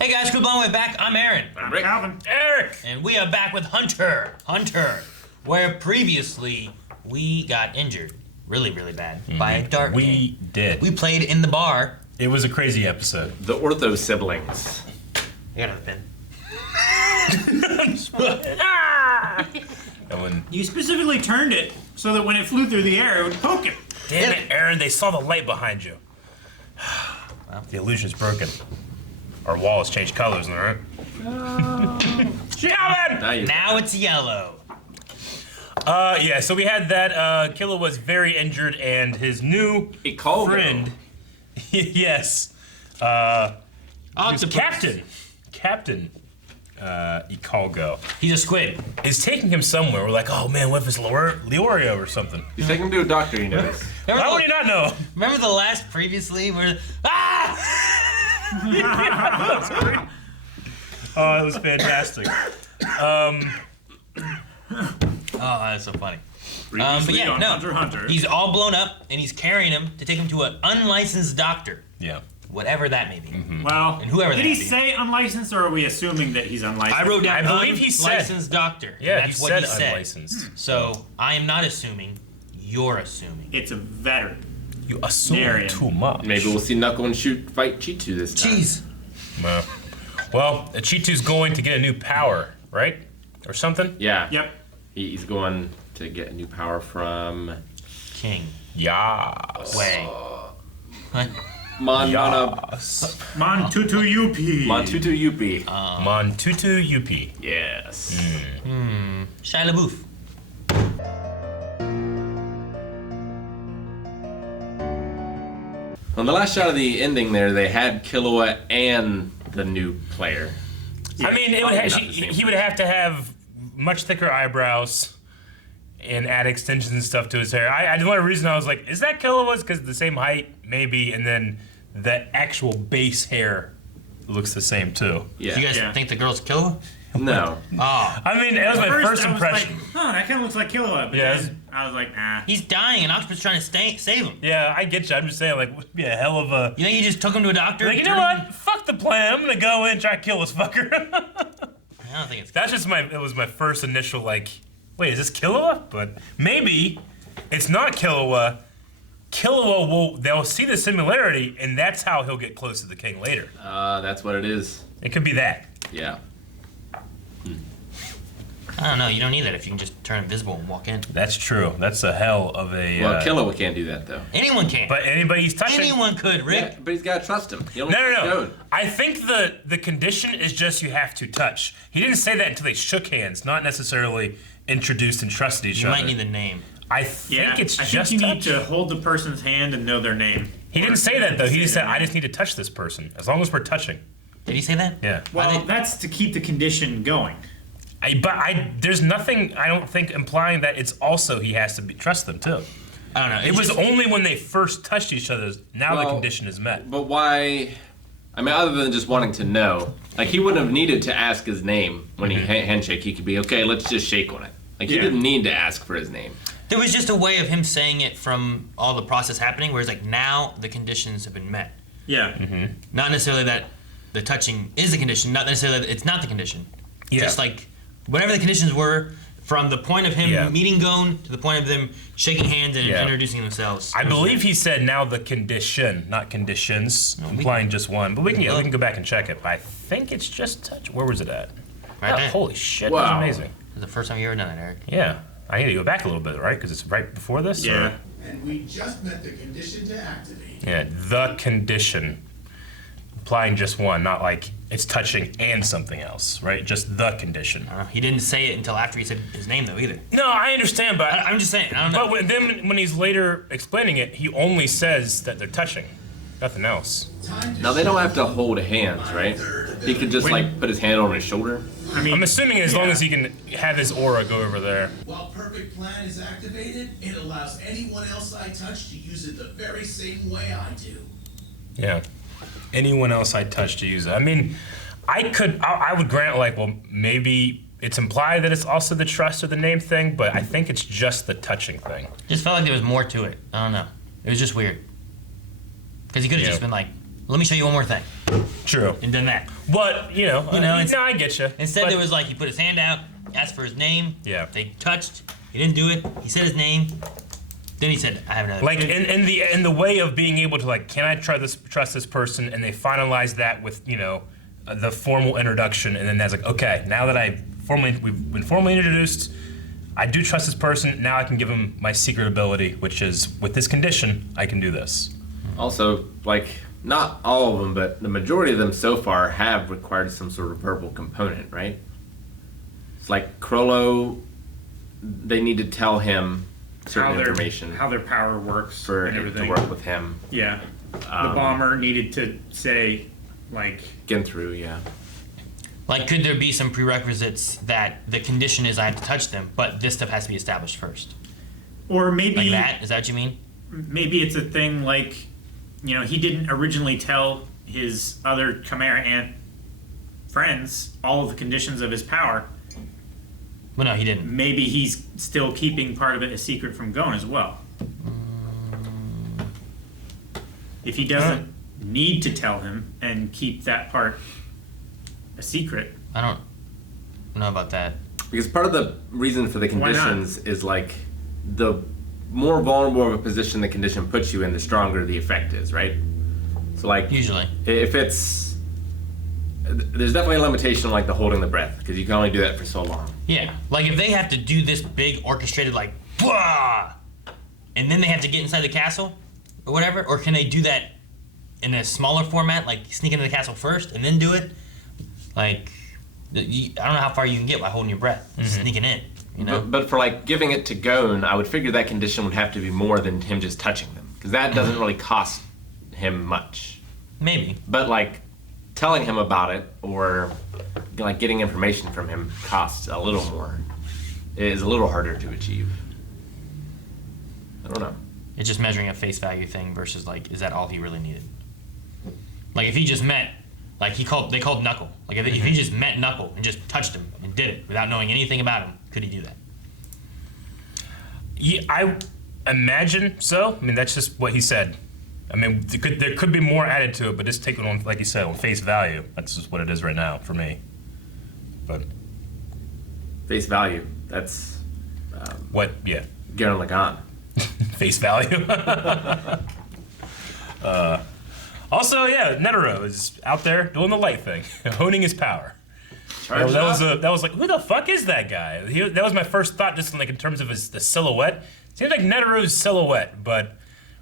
Hey guys, Crew Blonde, we're back. I'm Aaron. I'm Rick. Calvin. Eric. And we are back with Hunter, where previously we got injured really, really bad by a dart game. We did. We played in the bar. It was a crazy episode. The Ortho siblings. You got another pin. You specifically turned it so that when it flew through the air, it would poke him. Damn it, Aaron, they saw the light behind you. The illusion's broken. Our wall has changed colors, all right? Calvin! Now it's yellow. Yeah, so we had that. Killa was very injured, and his new friend, yes, Octopus. Captain Ikalgo. He's a squid. Is taking him somewhere. We're like, oh man, what if it's Leorio or something? You take him to a doctor, you know this. Why would he not know? Remember the last previously where Oh, it was fantastic. Oh, that's so funny. But yeah, no. Hunter. He's all blown up, and he's carrying him to take him to an unlicensed doctor. Yeah. Whatever that may be. Mm-hmm. Well, and whoever did that he may be. say unlicensed, or are we assuming that he's unlicensed? I wrote down I believe he said unlicensed doctor. Yeah, that's he what said he said. unlicensed. So I am not assuming. You're assuming. It's a veteran. You assume Marion. too much. Maybe we'll see Knuckle and fight Chitu this time. Jeez. Well, Chitu's going to get a new power, right? Or something? Yeah. Yep. He's going to get a new power from King. Yas. Way. What? Montutu Yupi. Montutu Yupi. Montutu Yupi. Yes. Shia LaBeouf. On the last shot of the ending there, they had Killua and the new player. I mean, it would he would have to have much thicker eyebrows and add extensions and stuff to his hair. The only reason I was like, is that Killua's? Because the same height, maybe, and then the actual base hair looks the same too. Yeah. Do you guys think the girl's Killua? No. Oh. I mean, that was my first impression. Like, oh, that kind of looks like Killua. But then I was like, nah. He's dying, and Octopus is trying to save him. Yeah, I get you. I'm just saying, like, would be a hell of a. You think he just took him to a doctor? Like, you know what? Fuck the plan. I'm gonna go in and try to kill this fucker. I don't think it's. That's just it was my first initial, like, wait, is this Killua? But maybe it's not Killua. They'll see the similarity, and that's how he'll get close to the king later. That's what it is. It could be that. Yeah. I don't know. You don't need that if you can just turn invisible and walk in. That's true. That's a hell of a. Well, Killua can't do that though. Anyone can. But anybody he's touching. Anyone could, Rick. Yeah, but he's got to trust him. No. I think the condition is just you have to touch. He didn't say that until they shook hands, not necessarily introduced and trusted each other. You might need the name. I think it's just you touch. need to hold the person's hand and know their name. He didn't say that though. He just said, I just need to touch this person. As long as we're touching. Did he say that? Yeah. Well, that's to keep the condition going. There's nothing, I don't think, implying that it's also he has to trust them too. I don't know. It was only when they first touched each other, now the condition is met. But why? I mean, other than just wanting to know, like he wouldn't have needed to ask his name when he handshake. He could be, okay, let's just shake on it. Like he didn't need to ask for his name. There was just a way of him saying it from all the process happening, where it's like, now the conditions have been met. Yeah. Not necessarily that the touching is the condition, not necessarily that it's not the condition. Yeah. Just like, whatever the conditions were, from the point of him meeting Gon to the point of them shaking hands and introducing themselves. I believe he said now the condition, not conditions, implying just one. But we can go back and check it. But I think it's just touch. Where was it at? Right there. Holy shit, Wow. That was amazing. This is the first time you ever done it, Eric. Yeah. I need to go back a little bit, right? Because it's right before this? Yeah. And we just met the condition to activate. Yeah, the condition. Implying just one, not like it's touching and something else, right? Just the condition. He didn't say it until after he said his name, though, either. No, I understand, but I'm just saying, I don't know. But then when he's later explaining it, he only says that they're touching, nothing else. Now they don't have to hold hands, right? He could just like put his hand on his shoulder. I mean, I'm assuming as long as he can have his aura go over there. While Perfect Plan is activated, it allows anyone else I touch to use it the very same way I do. Yeah. Anyone else I touch to use it. I mean, I would grant, like, well, maybe it's implied that it's also the trust or the name thing, but I think it's just the touching thing. Just felt like there was more to it. I don't know. It was just weird. Because he could have just been like, Let me show you one more thing. True. And then that. But, no, I get you. Instead, there was like he put his hand out, asked for his name. Yeah. They touched. He didn't do it. He said his name. Then he said, "I have another." Like in the way of being able to like, can I trust this person? And they finalize that with the formal introduction, and then that's like, okay, now that we've been formally introduced, I do trust this person. Now I can give him my secret ability, which is with this condition, I can do this. Also, like, not all of them, but the majority of them so far have required some sort of verbal component, right? It's like Krollo, they need to tell him certain information how their power works for and it everything. to work with him. Yeah. The bomber needed to say, like... Get through, yeah. Like, could there be some prerequisites that the condition is I have to touch them, but this stuff has to be established first? Or maybe... Like that? Is that what you mean? Maybe it's a thing like, he didn't originally tell his other Chimera Ant friends all of the conditions of his power. Well, no, he didn't. Maybe he's still keeping part of it a secret from Gon as well. If he doesn't need to tell him and keep that part a secret. I don't know about that. Because part of the reason for the Why not? conditions is like the more vulnerable of a position the condition puts you in, the stronger the effect is, right? So like Usually. if there's definitely a limitation on like the holding the breath because you can only do that for so long. Yeah. Like, if they have to do this big orchestrated, like, "Bwah!" and then they have to get inside the castle or whatever, or can they do that in a smaller format, like sneak into the castle first and then do it? Like, I don't know how far you can get by holding your breath, sneaking in, But for like giving it to Gon, I would figure that condition would have to be more than him just touching them because that doesn't really cost him much. Maybe. But like telling him about it or like getting information from him costs a little more. It is a little harder to achieve. I don't know. It's just measuring a face value thing versus, like, is that all he really needed? Like, if he just met, like, they called Knuckle. Like, if he just met Knuckle and just touched him and did it without knowing anything about him, could he do that? Yeah, I imagine so. I mean, that's just what he said. I mean, there could be more added to it, but just take it on, like you said, on face value. That's just what it is right now for me. But Face value. That's what? Yeah, Garen Lagan. face value. Also, yeah, Netero is out there doing the light thing, honing his power. That was like, who the fuck is that guy? That was my first thought, just like in terms of the silhouette. Seems like Netero's silhouette, but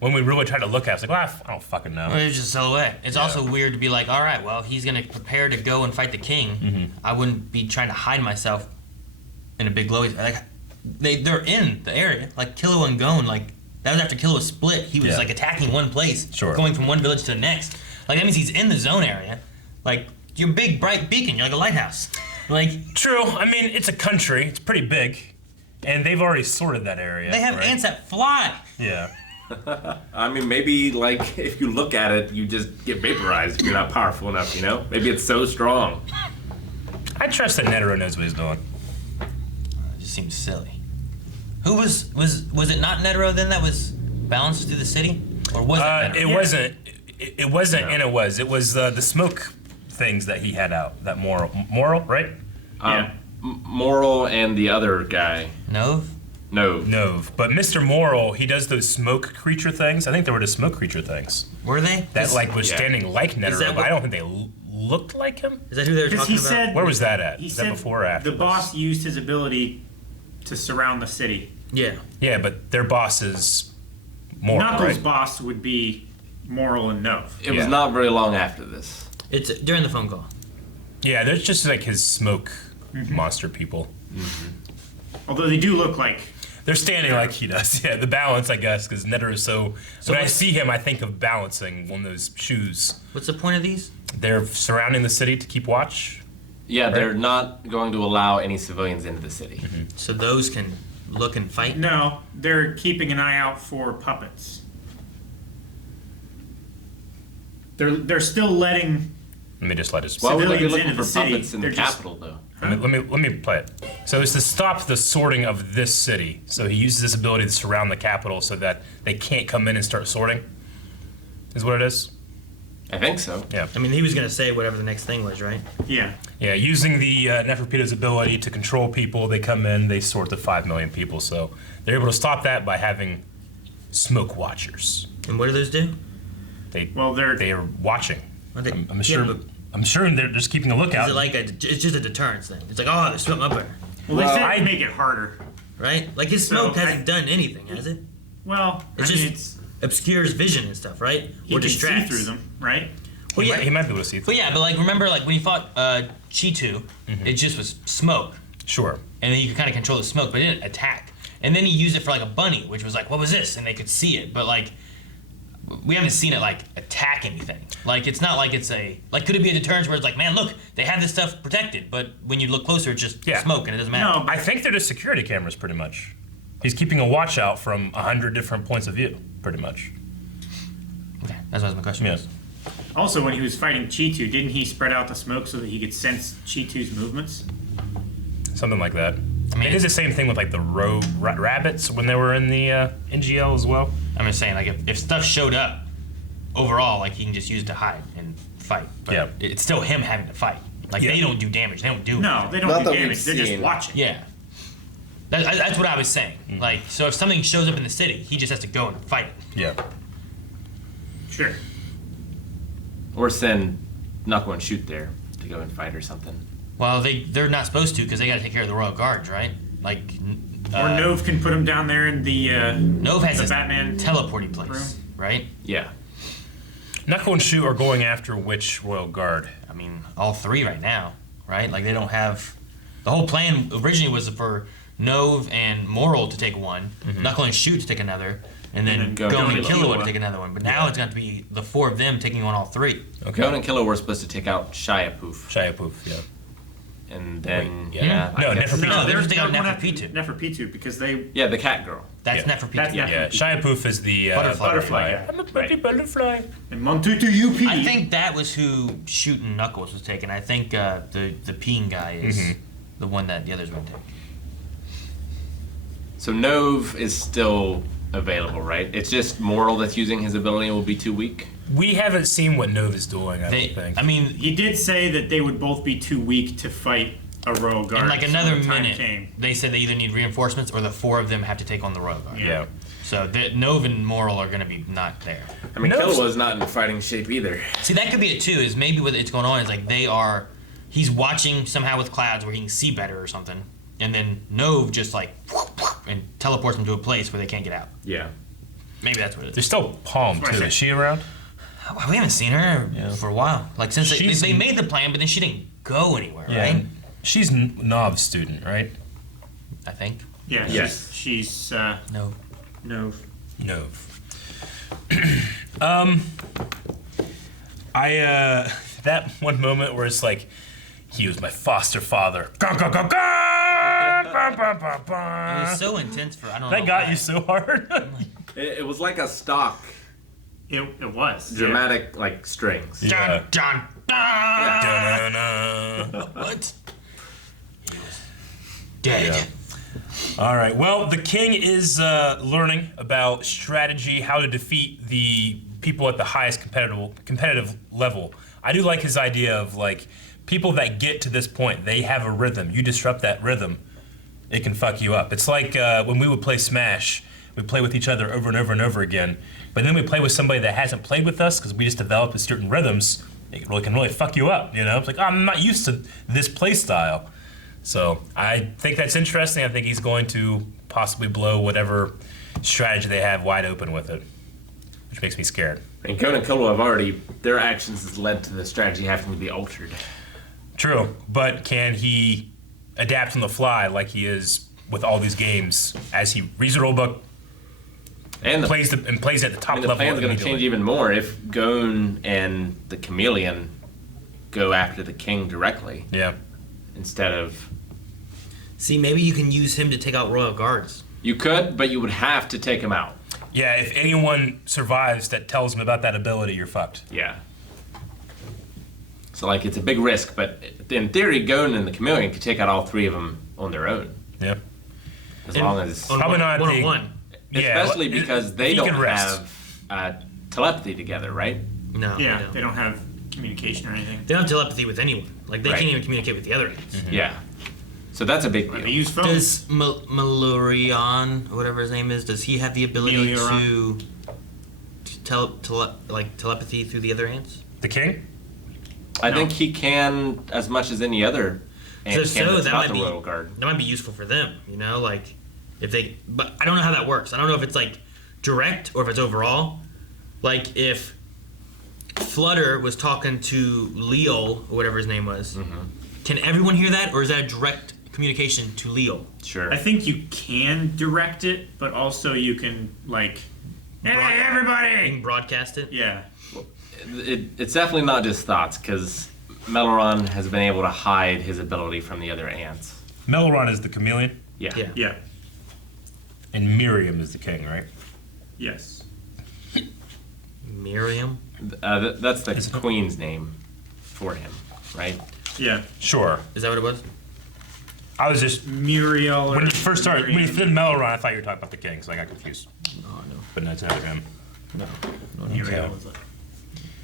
when we really tried to look at it, it's like, well, I don't fucking know. Well, it's just a silhouette. It's also weird to be like, all right, well, he's gonna prepare to go and fight the king. I wouldn't be trying to hide myself in a big glowy. Like, they're in the area. Like, Killua and Gon, like, that was after Killua split. He was like attacking one place, going from one village to the next. Like, that means he's in the zone area. Like, you're a big bright beacon. You're like a lighthouse. Like, true. I mean, it's a country. It's pretty big, and they've already sorted that area. They have ants that fly. Yeah. I mean, maybe like if you look at it, you just get vaporized if you're not powerful enough. Maybe it's so strong. I trust that Netero knows what he's doing. It just seems silly. Who was it not Netero then that was balanced through the city, or was it? Netero? It wasn't. It wasn't, and it was. It was the smoke things that he had out. That moral, right? Yeah. Moral and the other guy. Nove? Nove. But Mr. Moral, he does those smoke creature things. I think they were the smoke creature things. Were they? That was standing like Netero, that but I don't think they looked like him. Is that who they were Because talking he about? said... Where was that at? He Is said that before or after? the boss used his ability to surround the city. Yeah. Yeah, but their boss is Moral, Knuckles' right? boss would be Moral and Nove. It was not very long after this. It's during the phone call. Yeah, there's just like his smoke monster people. Although they do look like... They're standing like he does. Yeah, the balance, I guess, because Netero is so... when I see him, I think of balancing on those shoes. What's the point of these? They're surrounding the city to keep watch. Yeah, they're not going to allow any civilians into the city. So those can look and fight? No, they're keeping an eye out for puppets. They're still letting... Let me just let us... Why would they be Civilians looking into for the city, puppets in the they're just- capital, though? Let me play it. So it's to stop the sorting of this city. So he uses this ability to surround the capital so that they can't come in and start sorting. Is what it is. I think so. Yeah. I mean, he was gonna say whatever the next thing was, right? Yeah. Yeah, using the Neferpita's ability to control people, they come in, they sort the 5 million people. So they're able to stop that by having smoke watchers. And what do those do? They Well, they are watching. Well, they- I'm yeah, sure. but I'm sure they're just keeping a lookout. Is it like it's just a deterrence thing? It's like, oh, there's something up there, Well, they Well, said I- it'd make it harder. right? Like his So, smoke I- hasn't done anything, has it? Well, It's I mean, just it's obscures vision and stuff, right? he Or can see distracts. through them, right? Well, yeah. He might be able to see. But yeah, but like remember, like when he fought Chi-Tu, it just was smoke, Sure. and then you could kind of control the smoke, but it didn't attack. And then he used it for like a bunny, which was like, what was this? And they could see it, but like we haven't seen it like attack anything. Like it's not like it's a like could it be a deterrence where it's like, man, look, they have this stuff protected, but when you look closer, it's just Yeah. smoke and it doesn't matter. No, I think they're just security cameras, pretty much. He's keeping a watch out from 100 different points of view, pretty much. Okay, that's what my question Yes. was. Also, when he was fighting Chi-Tu, didn't he spread out the smoke so that he could sense Chi-Tu's movements? Something like that. I mean, They did the same thing with like the rogue rabbits when they were in the NGL as well. I'm just saying, like if stuff showed up overall, like he can just use it to hide and fight. But Yeah. it's still him having to fight. Like Yeah. they don't do damage. They don't do No, anything. they don't Not do that we've damage. They're just seen. watching. Yeah. That's what I was saying. Mm-hmm. Like, so if something shows up in the city, he just has to go and fight it. Yeah. Sure. Or send Knuckle and Shoot there to go and fight or something. Well, they're not supposed to because they got to take care of the royal guards, right? Like, Or Nove can put him down there in the Nove has the this Batman teleporting place, room. right? Yeah. Knuckle and Shoe are going after which royal guard? I mean, all three right now, right? Like they don't have. The whole plan originally was for Nove and Moral to take one, Knuckle and Shoot to take another, and then then Go Gon and and Killua to Killua. take another one. But now it's going to be the four of them taking on all three. Gon and Killua were supposed to take out Shia Poof. Shia Poof, yeah. And then, Wait, yeah. I No, guess- Neferpitou. No, they're taking out going after Neferpitou. Neferpitou because they Yeah, the cat girl. That's Yeah. Neferpitou. That's Yeah, Shia Poof is the Butterfly. yeah. I'm a pretty butterfly. and Montutu UP. I think that was who Shoot and Knuckles was taking. I think the peeing guy is the one that the others would take. So Nove is still available, right? It's just Moral that's using his ability and will be too weak. We haven't seen what Nova is doing, I They, don't think. I mean, He did say that they would both be too weak to fight a royal guard. in like so another the time minute, came. they said they either need reinforcements or the four of them have to take on the royal guard. yeah. So Nove and Moral are going to be not there. I mean, Nove's- Killua's not in fighting shape either. See, that could be it too. Is maybe what it's going on is like he's watching somehow with clouds where he can see better or something, and then Nove just like and teleports them to a place where they can't get out. Yeah. Maybe that's what it is. There's still Palm, That's what I too. said. Is she around? We haven't seen her Yeah. for a while. Like since She's- they made the plan, but then she didn't go anywhere, right? She's Nov's student, right? I think. Yeah, Yes. she's No. no. Nov. That one moment where it's like, he was my foster father. Gah, gah, gah, gah! Bah, bah, bah, It bah. was so intense for I don't know. That got why. you so hard. It was like a stock, It was dramatic, like strings. Yeah. Dun, dun, dun. Da-na-na. What? He was dead. Yeah. All right. Well, the king is learning about strategy, how to defeat the people at the highest competitive level. I do like his idea of like people that get to this point, they have a rhythm. You disrupt that rhythm, it can fuck you up. It's like when we would play Smash, we play with each other over and over and over again. But then we play with somebody that hasn't played with us because we just developed certain rhythms. It really can really fuck you up. You know, it's like I'm not used to this play style. So I think that's interesting. I think he's going to possibly blow whatever strategy they have wide open with it, which makes me scared. And Gon and Killua have already, their actions has led to the strategy having to be altered. True, but can he adapt on the fly like he is with all these games as he reads the rulebook, And the, plays at the top I mean, the level? plan's going to immediately? change even more if Gon and the Chameleon go after the king directly Yeah. instead of... See, maybe you can use him to take out royal guards. You could, but you would have to take him out. Yeah, if anyone survives that tells him about that ability, you're fucked. Yeah. So, like, it's a big risk, but in theory, Gon and the Chameleon could take out all three of them on their own. Yeah. As long as... On Probably one, not one the- on one. Yeah, Especially well, because they he don't can rest. have telepathy together, right? No. Yeah, they don't have communication or anything. They don't have telepathy with anyone. Like, they Right. can't even communicate with the other ants. Yeah. So that's a big They deal. use phones. Does Malurion, or whatever his name is, does he have the ability to telepathy through the other ants? The king? I No. think he can as much as any other ant So can that's that not might the be royal guard. that might be useful for them, you know, like if they. But I don't know how that works. I don't know if it's like direct or if it's overall. Like if Flutter was talking to Leo or whatever his name was, can everyone hear that, or is that a direct communication to Leo? Sure. I think you can direct it, but also you can like, hey, You everybody! can broadcast it. Yeah. It's definitely not just thoughts, because Meloron has been able to hide his ability from the other ants. Meloron is the chameleon, Yeah. Yeah. Yeah. and Miriam is the king, right? Yes. Miriam. That's the queen's name for him, right? Yeah. Sure. Is that what it was? I was just Muriel. when or you first started when you Miriam. said Meloron, I thought you were talking about the king, so I got confused. No, no, But that's not him. no. Muriel Okay. was an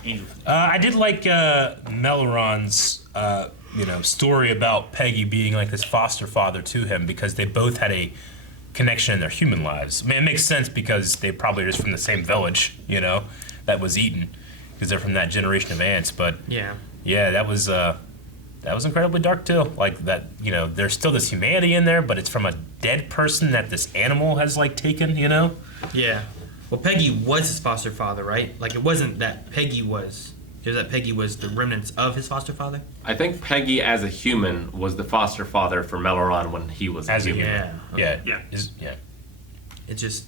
angel. I did like Meloron's story about Peggy being like this foster father to him, because they both had a connection in their human lives. I mean, it makes sense because they probably are just from the same village, that was eaten, because they're from that generation of ants. But Yeah. yeah, that was incredibly dark too. Like that, there's still this humanity in there, but it's from a dead person that this animal has like taken. Yeah. Well, Peggy was his foster father, right? Like, it wasn't that Peggy was. It was that Peggy was the remnants of his foster father? I think Peggy, as a human, was the foster father for Meloron when he was As a human. human. Yeah. Yeah. Yeah. It's just,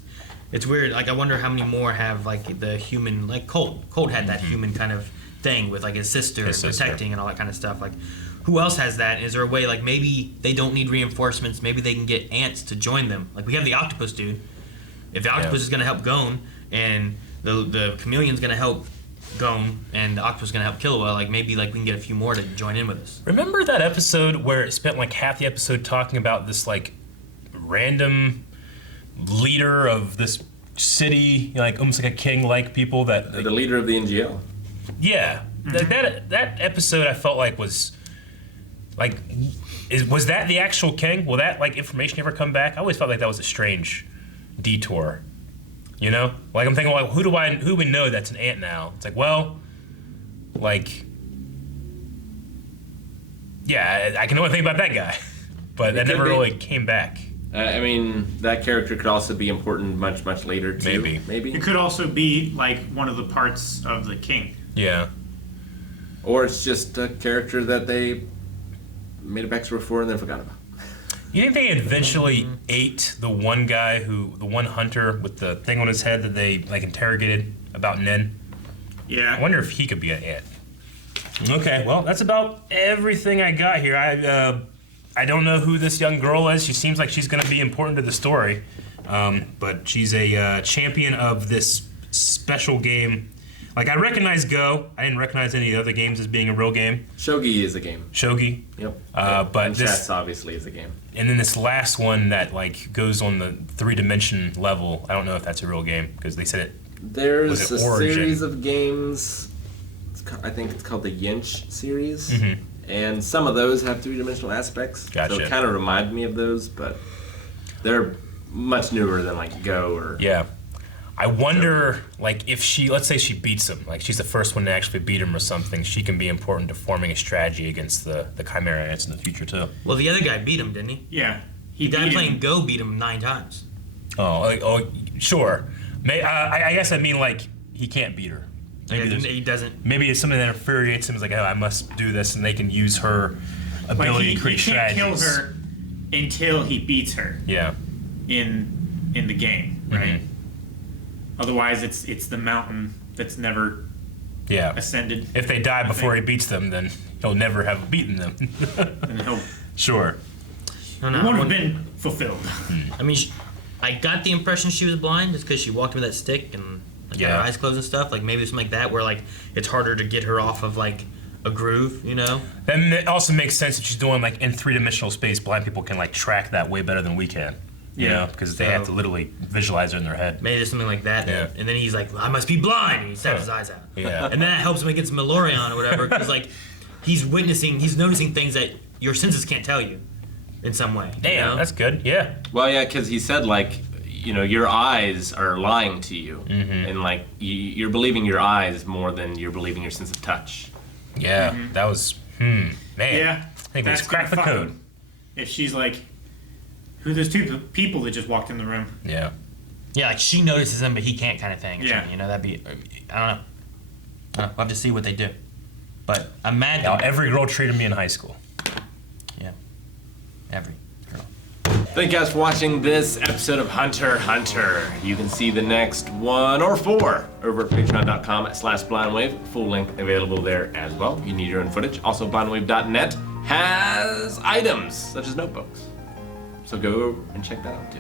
it's weird. Like, I wonder how many more have, like, the human, like, Colt. Colt had that human kind of thing with, like, his sister His sister. protecting and all that kind of stuff. Like, who else has that? Is there a way, like, maybe they don't need reinforcements? Maybe they can get ants to join them. Like, we have the octopus dude. If the octopus is going to help Gon, and the chameleon's going to help Gon, and the octopus is going to help Killua, like, maybe, like, we can get a few more to join in with us. Remember that episode where it spent like half the episode talking about this like random leader of this city, like almost like a king-like people that The leader of the NGL. yeah, that episode I felt like was like was that the actual king? Will that like information ever come back? I always felt like that was a strange detour. Like I'm thinking, well, who do we know that's an ant now? It's like, well, like, yeah, I can only think about that guy, but that could never be. really came back. I mean, that character could also be important much, much later, too. Maybe. It could also be like one of the parts of the king. Yeah, Or it's just a character that they made a backstory for and then forgot about. you think they eventually ate the one hunter with the thing on his head that they like interrogated about Nin? Yeah. I wonder if he could be an ant. Okay, well, that's about everything I got here. I don't know who this young girl is. She seems like she's going to be important to the story, but she's a champion of this special game. Like, I recognize Go. I didn't recognize any of the other games as being a real game. Shogi is a game. Shogi. Yep. But and this- chess obviously is a game. And then this last one that like goes on the 3-dimension level. I don't know if that's a real game because they said it. There's Was it a Origin? series of games. I think it's called the Yinch series, and some of those have 3-dimensional aspects. Gotcha. So it kind of reminded me of those, but they're much newer than like Go or. Yeah. I wonder, like, if let's say she beats him, like she's the first one to actually beat him or something, she can be important to forming a strategy against the Chimera Ants in the future too. Well, the other guy beat him, didn't he? Yeah. The guy beat playing him. Go beat him 9 times. Oh, sure. I guess I mean like he can't beat her. He doesn't. Maybe it's something that infuriates him. It's like, oh, I must do this, and they can use her Like ability he to create can't strategies. kill her until he beats her Yeah. in the game, right? Otherwise, it's the mountain that's never Yeah. ascended, If they die before he beats them, then he'll never have beaten them. and he'll Sure. No, no. it won't have been fulfilled. I mean, I got the impression she was blind just because she walked with that stick and like, Yeah. her eyes closed and stuff. Like maybe something like that, where like it's harder to get her off of like a groove, you know? Then it also makes sense if she's doing like in 3-dimensional space. Blind people can like track that way better than we can. You Yeah. know, because they have to literally visualize it in their head. Maybe there's something like that. Yeah. And then he's like, I must be blind. And he stabs his eyes out. Yeah. And then that helps him against Malorion or whatever. Because, like, he's noticing things that your senses can't tell you in some way. Damn, you know? that's good. Yeah. Well, yeah, because he said, like, you know, your eyes are lying to you. And, like, you're believing your eyes more than you're believing your sense of touch. Yeah. That was, man. Yeah. I think they just cracked the gonna fuck code. him. If she's like, who are those two people that just walked in the room? Yeah. Yeah, like she notices him, but he can't, kind of thing. Or Yeah. something, you know, that'd be. I don't know. We'll have to see what they do. But imagine. How every girl treated me in high school. Yeah. Every girl. Thank you guys for watching this episode of Hunter x Hunter. You can see the next 1 or 4 over at patreon.com/blindwave. Full link available there as well. You need your own footage. Also, blindwave.net has items such as notebooks. So go and check that out too.